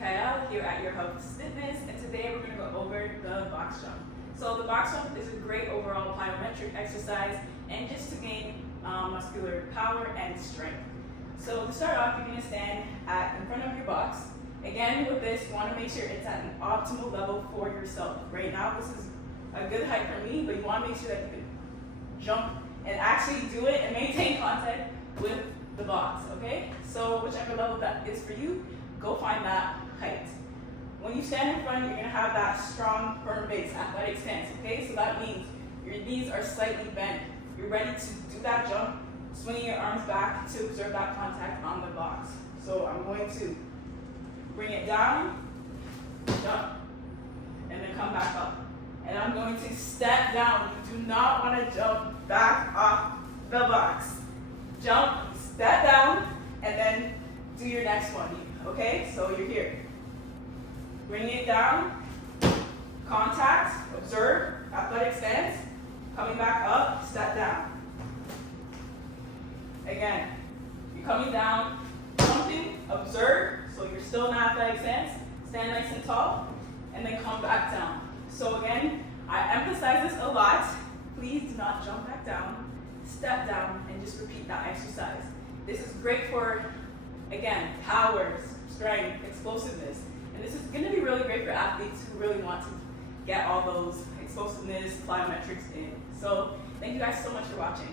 Mikael here at Your Health Fitness, and today we're going to go over the box jump. So the box jump is a great overall plyometric exercise and just to gain muscular power and strength. So to start off, you're going to stand in front of your box. Again, with this, you want to make sure it's at an optimal level for yourself. Right now, this is a good height for me, but you want to make sure that you can jump and actually do it and maintain contact with the box, okay? So whichever level that is for you, go find that height. When you stand in front, you're gonna have that strong, firm base, athletic stance, okay? So that means your knees are slightly bent. You're ready to do that jump, swinging your arms back to observe that contact on the box. So I'm going to bring it down, jump, and then come back up. And I'm going to step down. You do not want to jump back off the box. Jump, step down, and then do your next one, okay? So you're here. Bring it down, contact, observe, athletic stance, coming back up, step down. Again, you're coming down, jumping, observe, so you're still in athletic stance, stand nice and tall, and then come back down. So again, I emphasize this a lot. Please do not jump back down, step down, and just repeat that exercise. This is great for, again, power, strength, explosiveness. And this is going to be really great for athletes who really want to get all those explosiveness, plyometrics in. So thank you guys so much for watching.